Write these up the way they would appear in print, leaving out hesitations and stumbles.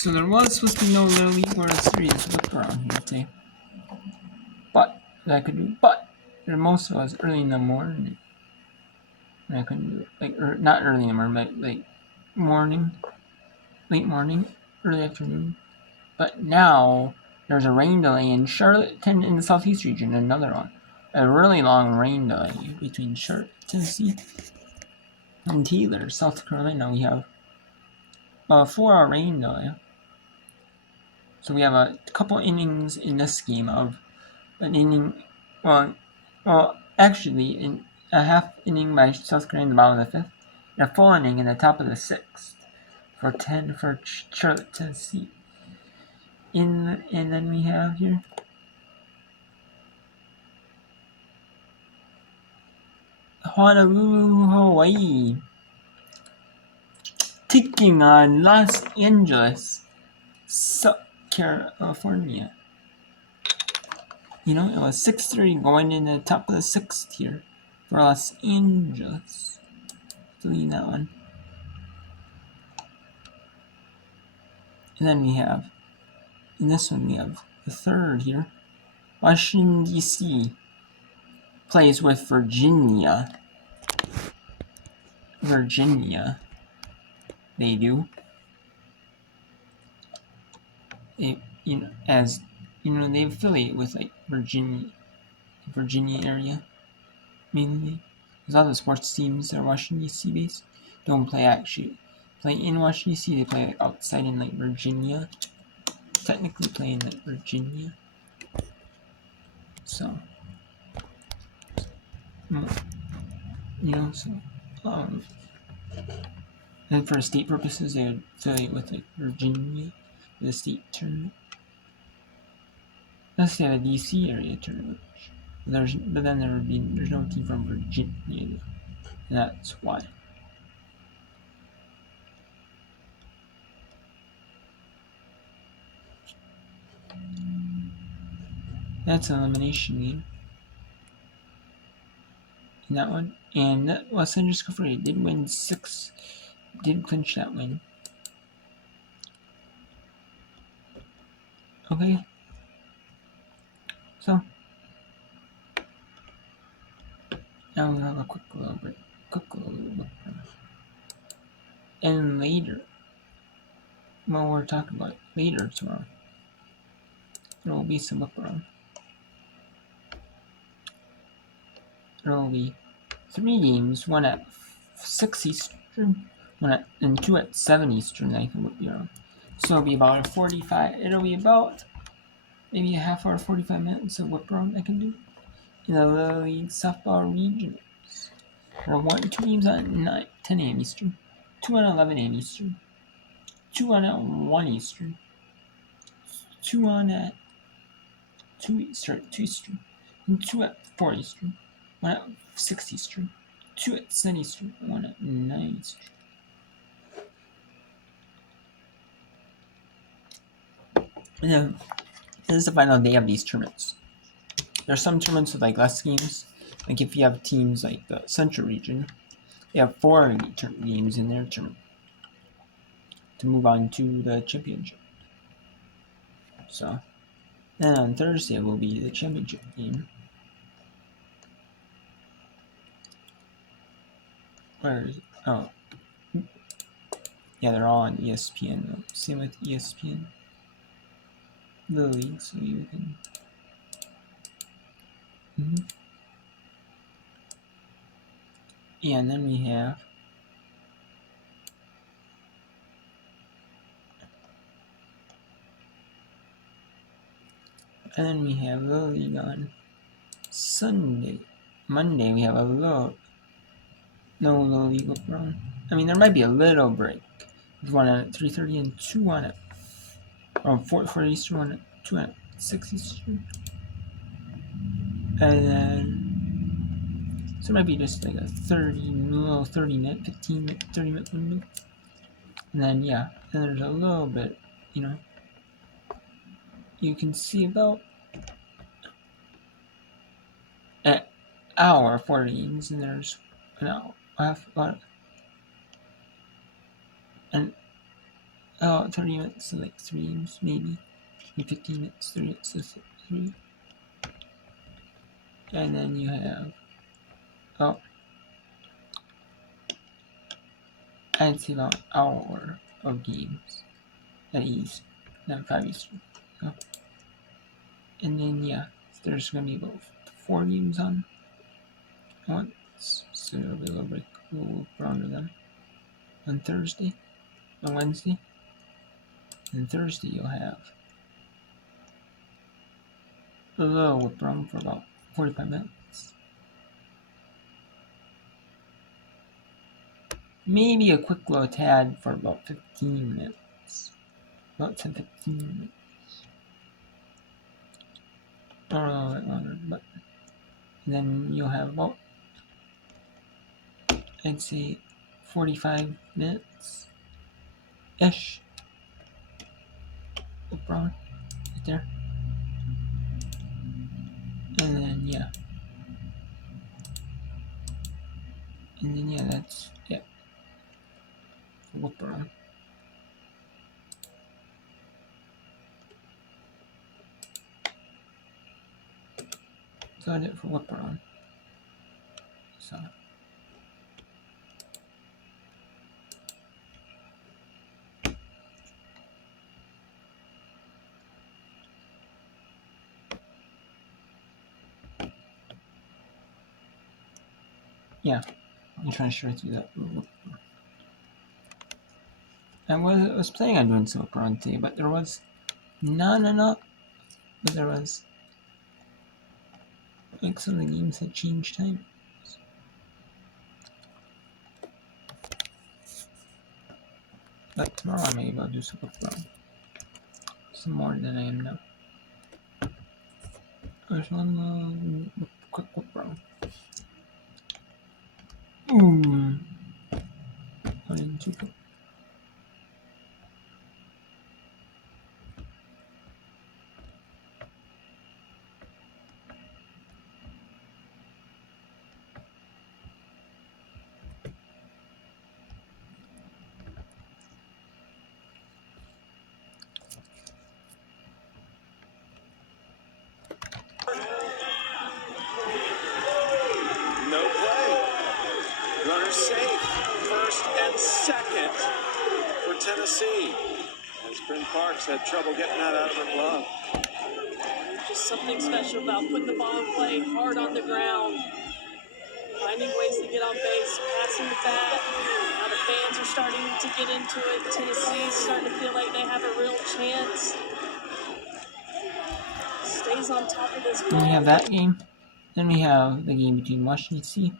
So there was supposed to be no Little League World Series whip around here today. But I could do, but most of it was early in the morning. And I couldn't do it. Not early in the morning, but like morning, late morning, early afternoon. But now there's a rain delay in Charlotte in the southeast region, another one. A really long rain delay between Charlotte, Tennessee, and Taylor, South Carolina. We have a 4-hour rain delay. So we have a couple innings in this game of an inning, actually, in a half inning by South Carolina in the bottom of the fifth, and a full inning in the top of the sixth for Charlotte, Tennessee. And then we have here Honolulu, Hawaii, taking on Los Angeles, South California. It was 6-3 going in the top of the sixth here for Los Angeles. Delete that one. And then we have, in this one, we have the third here. Washington, D.C. plays with Virginia. They do. They affiliate with like Virginia area mainly. Because all the sports teams that are Washington D.C. based don't play in Washington D.C. They play outside in like Virginia. Technically play in like Virginia. So, and for state purposes, they would affiliate with like Virginia, the state tournament. Let's say a DC area tournament. There's no team from Virginia, and that's why. That's an elimination game in that one. And Los Angeles California did win 6, did clinch that win. Okay. So now we'll have a quick little break. And later, we're talking about later tomorrow, there will be some up around. There will be 3 games, one at 6 Eastern, and 2 at 7 Eastern, I think would be around. So it'll be about maybe a half hour, 45 minutes of whip around I can do in the Little League softball regions. There are 2 games at 10 a.m. Eastern, 2 at 11 a.m. Eastern, 2 on at 1 Eastern, 2 on at 2 Eastern, and 2 at 4 Eastern, 1 at 6 Eastern, 2 at 7 Eastern, 1 at 9 Eastern. And then this is the final day of these tournaments. There's some tournaments with like less games. Like if you have teams like the Central region, they have 4 games in their tournament to move on to the championship. So then on Thursday will be the championship game. Where is it? Oh. Yeah, they're all on ESPN though. Same with ESPN. The league, so you can. Yeah, and then we have the league on Sunday. Monday we have no Little League run. I mean, there might be a little break. There's 1 at 3:30 and 2 on at 4 Eastern, 1 at 2 at 6 Eastern. And then, so it might be just like a 30 minute, 30 minute window. And then, then there's a little bit, you can see about an hour for games, and there's an hour, 30 minutes, so like 3 games, maybe. 15 minutes, 3 minutes, so 3. And then you have, I'd say about an hour of games at East, not 5 Eastern. So. And then, yeah, there's going to be about 4 games on once, so it'll be a little bit cool around to them. On Thursday, on Wednesday, and Thursday you'll have a little whip around for about 45 minutes. Maybe a quick low tad for about 15 minutes. About 10-15 minutes. Or a little bit longer, but then you'll have about, I'd say, 45 minutes ish. Whip around right there. And then, yeah. And then, yeah, that's it. Whip around. So that's it for whip around. So. Yeah, I'm trying to share through that. I was planning on doing some whip around today, but there was but there was like some of the games had changed times. But tomorrow I may be able to do some whip around. Some more than I am now. There's one quick whip around. I didn't do it. No play. Runner safe. First and second for Tennessee. As Bryn Parks had trouble getting that out of her glove. Just something special about putting the ball in play hard on the ground. Finding ways to get on base, passing the bat. Now the fans are starting to get into it. Tennessee's starting to feel like they have a real chance. Stays on top of this ball. Then we have that game. Then we have the game between Washington D.C.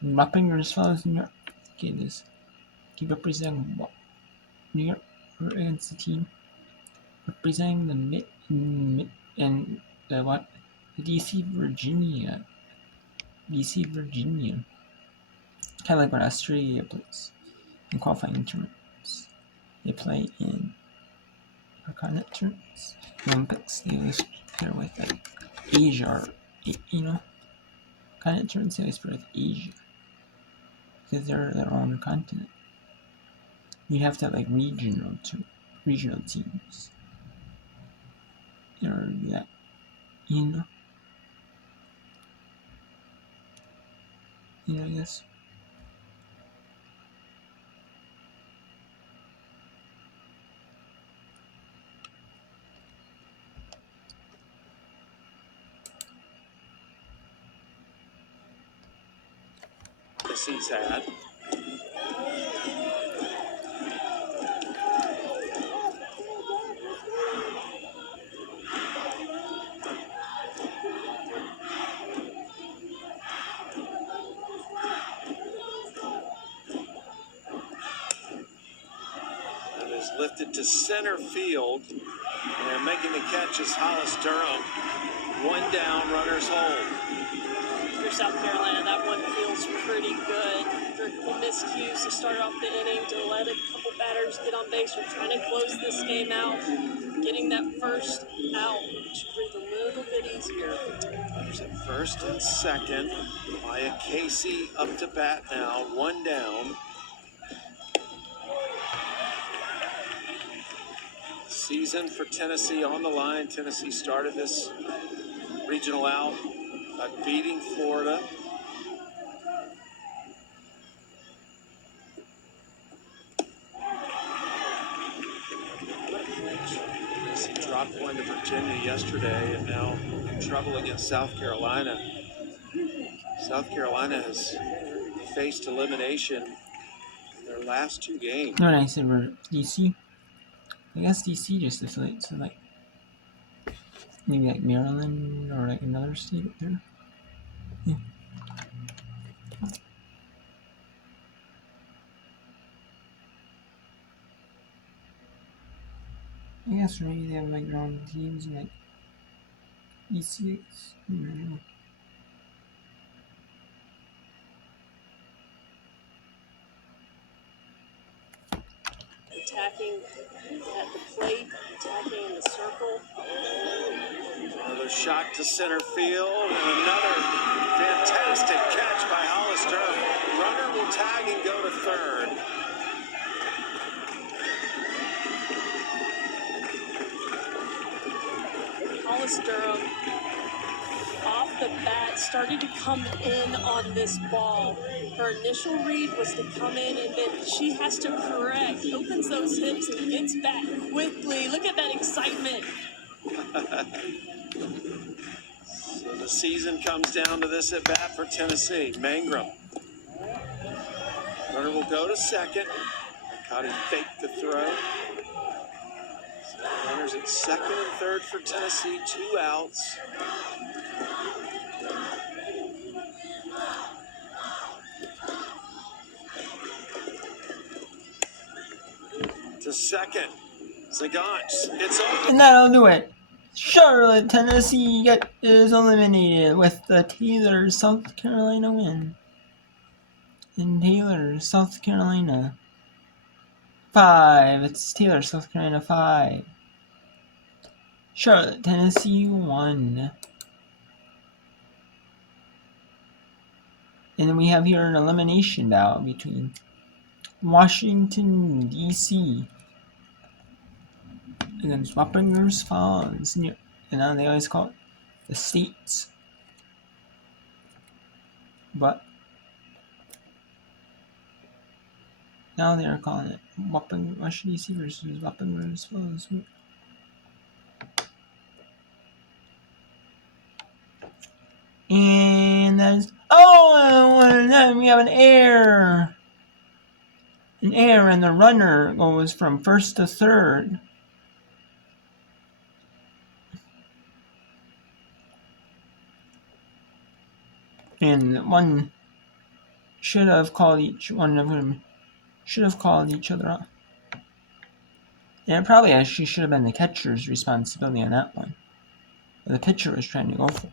and Rutgers as well as New York. Okay, this keep representing New York against the team representing the the DC Virginia. Kind of like what Australia plays in qualifying tournaments. They play in continent tournaments, Olympics. They always pair with like Asia or continent tournaments. They always pair with Asia because they're their own continent. You have to have like regional teams. Or that, I guess. Tennessee's had. That is lifted to center field. And making the catch is Hollis Durham. One down, runners hold. For South Carolina, that one feels pretty good. The miscues to start off the inning, to let a couple batters get on base. We're trying to close this game out. Getting that first out should breathe a little bit easier. Runners at first and second. Maya Casey up to bat now. One down. Season for Tennessee on the line. Tennessee started this regional out by beating Florida. Tennessee dropped one to Virginia yesterday and now in trouble against South Carolina. South Carolina has faced elimination in their last 2 games. No, I said we're DC. I guess DC just affiliates with like maybe like Maryland or like another state up there. Yeah. I guess maybe they have like their own teams and like DC. Attacking at the plate, attacking in the circle. Another shot to center field and another fantastic catch by Hollister. Runner will tag and go to third. Hollis Durham off the bat started to come in on this ball. Her initial read was to come in and then she has to correct, opens those hips and gets back quickly. Look at that excitement. So the season comes down to this at bat for Tennessee. Mangrum. Runner will go to second. Cotty faked the throw. So runners at second and third for Tennessee, 2 outs. To second. Zagant. It's open. And that'll do it. Charlotte, Tennessee is eliminated with the Taylor, South Carolina win. In Taylor, South Carolina 5. It's Taylor, South Carolina 5. Charlotte, Tennessee 1. And then we have here an elimination bout between Washington, D.C. against Wappingers Falls. And now they always call it the States. But now they are calling it Washington, D.C. versus Wappingers Falls. And that is... Oh, and then we have an error. An error, and the runner goes from first to third. And one should have called one of them should have called each other up. And it probably actually should have been the catcher's responsibility on that one. But the pitcher was trying to go for it.